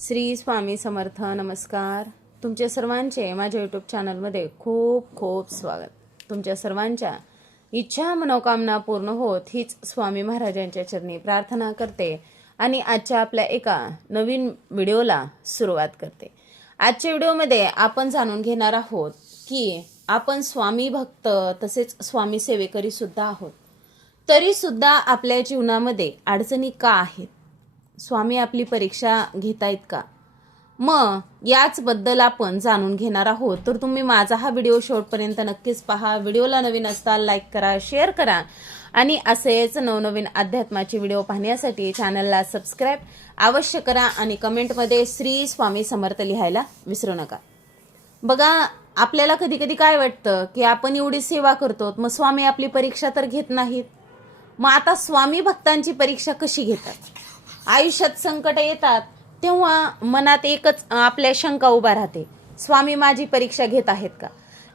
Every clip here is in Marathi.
श्री स्वामी समर्थ नमस्कार. तुमच्या सर्वांचे माझ्या यूट्यूब चॅनलमध्ये खूप खूप स्वागत. तुमच्या सर्वांच्या इच्छा मनोकामना पूर्ण होत हीच स्वामी महाराजांच्या चरणी प्रार्थना करते आणि आजच्या आपल्या एका नवीन व्हिडिओला सुरुवात करते. आजच्या व्हिडिओमध्ये आपण जाणून घेणार आहोत की आपण स्वामी भक्त तसेच स्वामी सेवेकरी सुद्धा आहोत. तरी सुद्धा आपल्या जीवनामध्ये अडचणी का आहेत? स्वामी आपली परीक्षा घेतायत का? मग याचबद्दल आपण जाणून घेणार आहोत. तर तुम्ही माझा हा व्हिडिओ शेवटपर्यंत नक्कीच पहा. व्हिडिओला नवीन असताल लाईक करा शेअर करा. आणि असेच नवनवीन अध्यात्माचे व्हिडिओ पाहण्यासाठी चॅनलला सबस्क्राईब अवश्य करा आणि कमेंटमध्ये श्री स्वामी समर्थ लिहायला विसरू नका. बघा आपल्याला कधी कधी काय वाटतं की आपण एवढी सेवा करतो मग स्वामी आपली परीक्षा तर घेत नाहीत. मग आता स्वामी भक्तांची परीक्षा कशी घेतात? आयुष्यात संकट येतात तेव्हा मनात एकच आपल्या शंका उभा राहते. स्वामी माझी परीक्षा घेत आहेत का?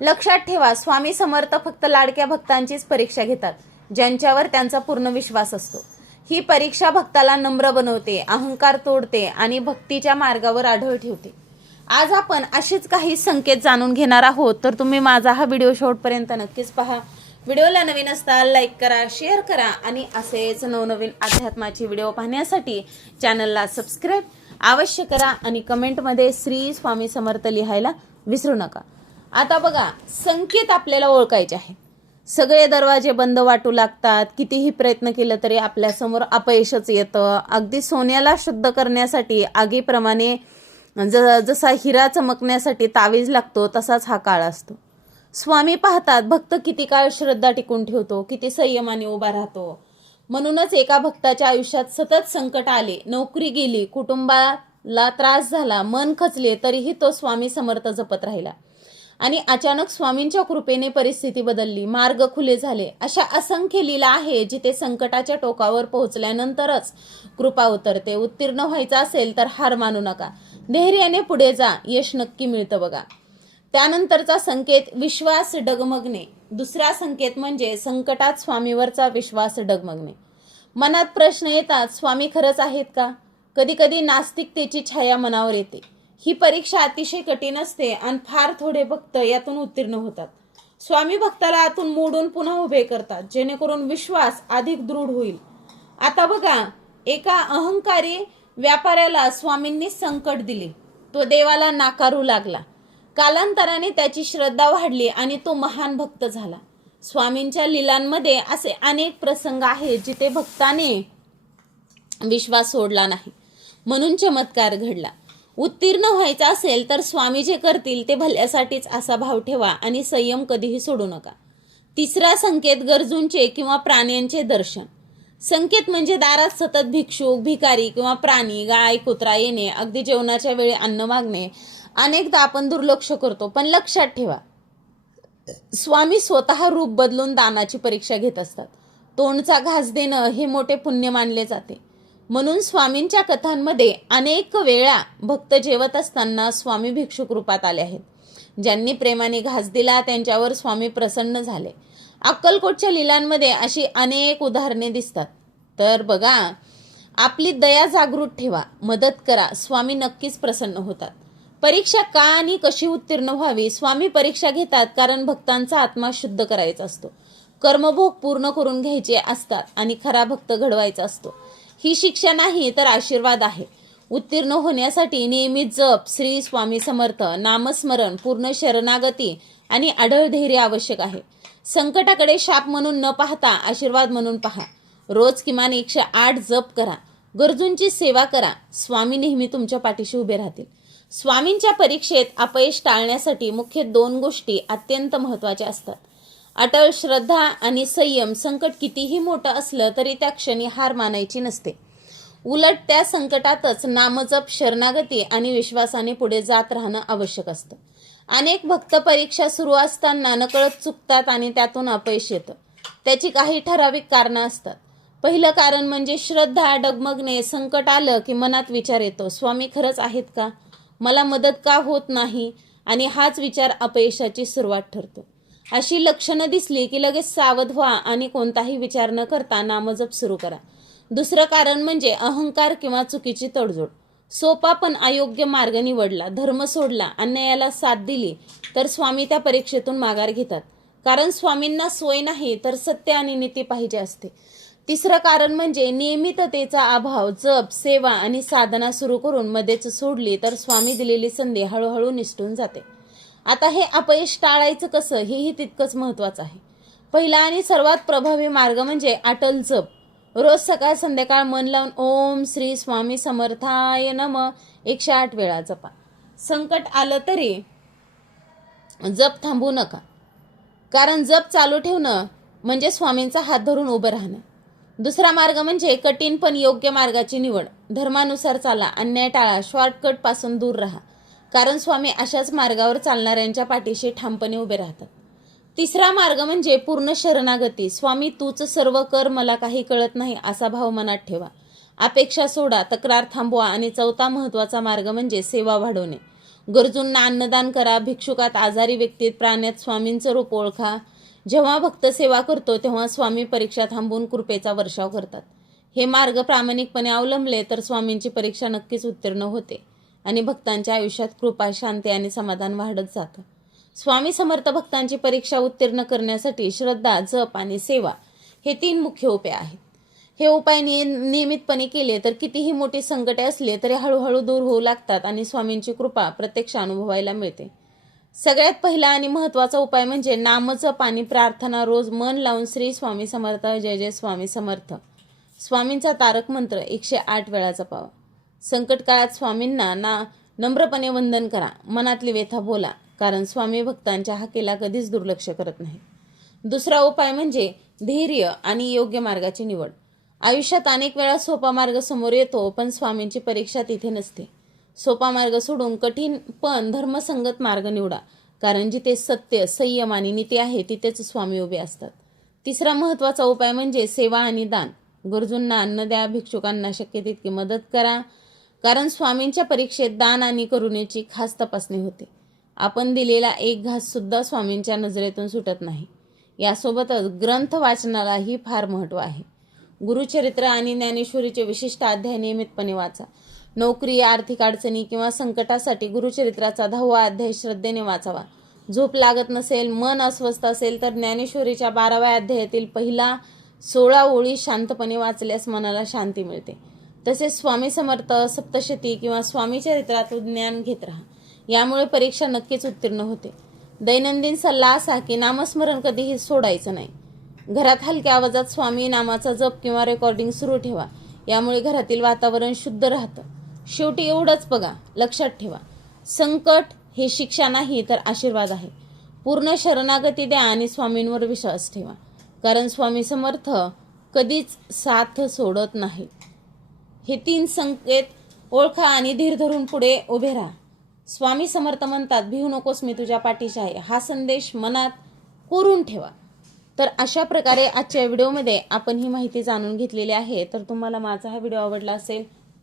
लक्षात ठेवा स्वामी समर्थ फक्त लाडक्या भक्तांचीच परीक्षा घेतात ज्यांच्यावर त्यांचा पूर्ण विश्वास असतो. ही परीक्षा भक्ताला नम्र बनवते अहंकार तोडते आणि भक्तीच्या मार्गावर आढळ ठेवते. आज आपण असेच काही संकेत जाणून घेणार आहोत तर तुम्ही माझा हा व्हिडिओ शेवटपर्यंत नक्कीच पहा. व्हिडिओला नवीन असताल लाईक करा शेअर करा आणि असेच नवनवीन अध्यात्माचे व्हिडिओ पाहण्यासाठी चॅनलला सबस्क्राईब अवश्य करा आणि कमेंटमध्ये श्री स्वामी समर्थ लिहायला विसरू नका. आता बघा संकेत आपल्याला ओळखायचे आहे सगळे दरवाजे बंद वाटू लागतात कितीही प्रयत्न केलं तरी आपल्यासमोर अपयशच येतं. अगदी सोन्याला शुद्ध करण्यासाठी आगीप्रमाणे ज जसा हिरा चमकण्यासाठी तावीज लागतो तसाच हा काळ असतो. स्वामी पाहतात भक्त किती काळ श्रद्धा टिकून ठेवतो किती संयमाने उभा राहतो. म्हणूनच एका भक्ताच्या आयुष्यात सतत संकट आले नोकरी गेली कुटुंबाला त्रास झाला मन खचले तरीही तो स्वामी समर्थ जपत राहिला. आणि अचानक स्वामींच्या कृपेने परिस्थिती बदलली मार्ग खुले झाले. अशा असंख्य लीला आहे जिथे संकटाच्या टोकावर पोहोचल्यानंतरच कृपा उतरते. उत्तीर्ण व्हायचं असेल तर हार मानू नका. धैर्याने पुढे जा यश नक्की मिळतं बघा. त्यानंतरचा संकेत विश्वास डगमगणे. दुसरा संकेत म्हणजे संकटात स्वामीवरचा विश्वास डगमगणे. मनात प्रश्न येतात स्वामी खरंच आहेत का? कधीकधी नास्तिकतेची छाया मनावर येते. ही परीक्षा अतिशय कठीण असते आणि फार थोडे भक्त यातून उत्तीर्ण होतात. स्वामी भक्ताला आतून मोडून पुन्हा उभे करतात जेणेकरून विश्वास अधिक दृढ होईल. आता बघा एका अहंकारी व्यापाऱ्याला स्वामींनी संकट दिले. तो देवाला नाकारू लागला. कालांतराने त्याची श्रद्धा वाढली आणि तो महान भक्त झाला. स्वामींच्या लिलांमध्ये असे अनेक प्रसंग आहेत जिथे भक्ताने विश्वास सोडला नाही. म्हणून चमत्कार घडला. उत्तीर्ण व्हायचा असेल तर स्वामी जे करतील ते भल्यासाठीच असा भाव ठेवा आणि संयम कधीही सोडू नका. तिसरा संकेत गरजूंचे किंवा प्राण्यांचे दर्शन. संकेत म्हणजे दारात सतत भिक्षुक भिकारी किंवा प्राणी गाय कुत्रा येणे अगदी जेवणाच्या वेळी अन्न मागणे अनेकदा आपण दुर्लक्ष करतो पण लक्षात ठेवा. स्वामी स्वतः रूप बदलून दानाची परीक्षा घेत असतात. तोंडचा घास देणं हे मोठे पुण्य मानले जाते. म्हणून स्वामींच्या कथांमध्ये अनेक वेळा भक्त जेवत असताना स्वामी भिक्षुक रूपात आले आहेत. ज्यांनी प्रेमाने घास दिला त्यांच्यावर स्वामी प्रसन्न झाले. अक्कलकोटच्या लिलांमध्ये अशी अनेक उदाहरणे दिसतात. तर बघा आपली दया जागृत ठेवा मदत करा स्वामी नक्कीच प्रसन्न होतात. परीक्षा का आणि कशी उत्तीर्ण व्हावी स्वामी परीक्षा घेतात कारण भक्तांचा आत्मा शुद्ध करायचा असतो. कर्मभोग पूर्ण करून घ्यायचे असतात आणि खरा भक्त घडवायचा असतो. ही शिक्षा नाही तर आशीर्वाद आहे. उत्तीर्ण होण्यासाठी नियमित जप श्री स्वामी समर्थ नामस्मरण पूर्ण शरणागती आणि आढळ धैर्य आवश्यक आहे. संकटाकडे शाप म्हणून न पाहता आशीर्वाद म्हणून पहा. रोज किमान एकशे आठ जप करा. गरजूंची सेवा करा. स्वामी नेहमी तुमच्या पाठीशी उभे राहतील. स्वामींच्या परीक्षेत अपयश टाळण्यासाठी मुख्य दोन गोष्टी अत्यंत महत्त्वाच्या असतात. अटळ श्रद्धा आणि संयम संकट कितीही मोठं असलं तरी त्या क्षणी हार मानायची नसते. उलट त्या संकटातच नामजप शरणागती आणि विश्वासाने पुढे जात राहणं आवश्यक असतं. अनेक भक्त परीक्षा सुरू असताना नकळत चुकतात आणि त्यातून अपयश येतं. त्याची काही ठराविक कारणं असतात. पहिलं कारण म्हणजे श्रद्धा डगमगणे संकट आलं की मनात विचार येतो स्वामी खरंच आहेत का? मला मदत का होत नाही? आणि हाच विचार अपयशाची सुरुवात ठरतो. अशी लक्षणं दिसली की लगेच सावध व्हा आणि कोणताही विचार न करता नामजप सुरू करा. दुसरं कारण म्हणजे अहंकार किंवा चुकीची तडजोड. सोपा पण अयोग्य मार्ग निवडला धर्म सोडला अन्यायाला साथ दिली तर स्वामी त्या परीक्षेतून माघार घेतात. कारण स्वामींना सोय नाही तर सत्य आणि नीती पाहिजे असते. तिसरं कारण म्हणजे नियमिततेचा अभाव जप सेवा आणि साधना सुरू करून मध्येच सोडली तर स्वामी दिलेली संधी हळूहळू निसटून जाते. आता हे अपयश टाळायचं कसं हेही तितकंच महत्वाचं आहे. पहिला आणि सर्वात प्रभावी मार्ग म्हणजे अटल जप. रोज सकाळ संध्याकाळ मन लावून ओम श्री स्वामी समर्थाय नम एकशे आठ वेळा जपा. संकट आलं तरी जप थांबू नका. कारण जप चालू ठेवणं म्हणजे स्वामींचा हात धरून उभं राहणं. दुसरा मार्ग म्हणजे कठीण पण योग्य मार्गाची निवड. धर्मानुसार चाला अन्याय टाळा शॉर्टकटपासून दूर राहा. कारण स्वामी अशाच मार्गावर चालणाऱ्यांच्या पाठीशी ठामपणे उभे राहतात. तिसरा मार्ग म्हणजे पूर्ण शरणागती. स्वामी तूच सर्व कर मला काही कळत नाही असा भाव मनात ठेवा. अपेक्षा सोडा तक्रार थांबवा आणि चौथा महत्त्वाचा मार्ग म्हणजे सेवा वाढवणे. गरजूंना अन्नदान करा भिक्षुकात आजारी व्यक्तीत प्राण्यात स्वामींचं रूप ओळखा. जेव्हा भक्त सेवा करतो तेव्हा स्वामी परीक्षा थांबवून कृपेचा वर्षाव करतात. हे मार्ग प्रामाणिकपणे अवलंबले तर स्वामींची परीक्षा नक्कीच उत्तीर्ण होते आणि भक्तांच्या आयुष्यात कृपा शांती आणि समाधान वाढत जातं. स्वामी समर्थ भक्तांची परीक्षा उत्तीर्ण करण्यासाठी श्रद्धा जप आणि सेवा हे तीन मुख्य उपाय आहेत. हे उपाय नियमितपणे केले तर कितीही मोठी संकटे असली तरी हळूहळू दूर होऊ लागतात आणि स्वामींची कृपा प्रत्यक्ष अनुभवायला मिळते. सगळ्यात पहिला आणि महत्त्वाचा उपाय म्हणजे नामचं पाणी प्रार्थना रोज मन लावून श्री स्वामी समर्थ जय जय स्वामी समर्थ. स्वामींचा तारक मंत्र एकशे आठ वेळा जपावा. संकट काळात स्वामींना ना नम्रपणे वंदन करा. मनातली व्यथा बोला कारण स्वामी भक्तांच्या हाकेला कधीच दुर्लक्ष करत नाही. दुसरा उपाय म्हणजे धैर्य आणि योग्य मार्गाची निवड. आयुष्यात अनेक वेळा सोपा मार्ग समोर येतो पण स्वामींची परीक्षा तिथे नसते. सोपा मार्ग सोडून कठीण पण धर्मसंगत मार्ग निवडा. कारण जिथे सत्य संयम आणि नीती आहे तिथेच स्वामी उभे असतात. तिसरा महत्त्वाचा उपाय म्हणजे सेवा आणि दान. गरजूंना अन्न द्या भिक्षुकांना शक्य तितकी मदत करा. कारण स्वामींच्या परीक्षेत दान आणि करुणेची खास तपासणी होते. आपण दिलेला एक घास सुद्धा स्वामींच्या नजरेतून सुटत नाही. यासोबतच ग्रंथ वाचनालाही फार महत्त्व आहे. गुरुचरित्र आणि ज्ञानेश्वरीचे विशिष्ट अध्याय नियमितपणे वाचा. नोकरी आर्थिक अडचणी किंवा संकटासाठी गुरुचरित्राचा दहावा अध्याय श्रद्धेने वाचावा. झोप लागत नसेल मन अस्वस्थ असेल तर ज्ञानेश्वरीच्या बाराव्या अध्यायातील पहिला सोळा ओळी शांतपणे वाचल्यास मनाला शांती मिळते. तसेच स्वामी समर्थ सप्तशती किंवा स्वामी चरित्रातून ज्ञान घेत राहा. यामुळे परीक्षा नक्कीच उत्तीर्ण होते. दैनंदिन सल्ला असा की नामस्मरण कधीही सोडायचं नाही. घरात हलक्या आवाजात स्वामी नामाचा जप किंवा रेकॉर्डिंग सुरू ठेवा. यामुळे घरातील वातावरण शुद्ध राहतं. शेवटी एवढंच बघा लक्षात ठेवा. संकट हे शिक्षा नाही तर आशीर्वाद आहे. पूर्ण शरणागती द्या आणि स्वामींवर विश्वास ठेवा. कारण स्वामी समर्थ कधीच साथ सोडत नाही हे तीन संकेत ओळखा आणि धीर धरून पुढे उभे राहा. स्वामी समर्थ म्हणतात भिवू नकोस मी तुझ्या पाठीशी आहे. हा संदेश मनात कोरून ठेवा. तर अशा प्रकारे आजच्या व्हिडिओमध्ये आपण ही माहिती जाणून घेतलेली आहे. तर तुम्हाला माझा हा व्हिडिओ आवडला असेल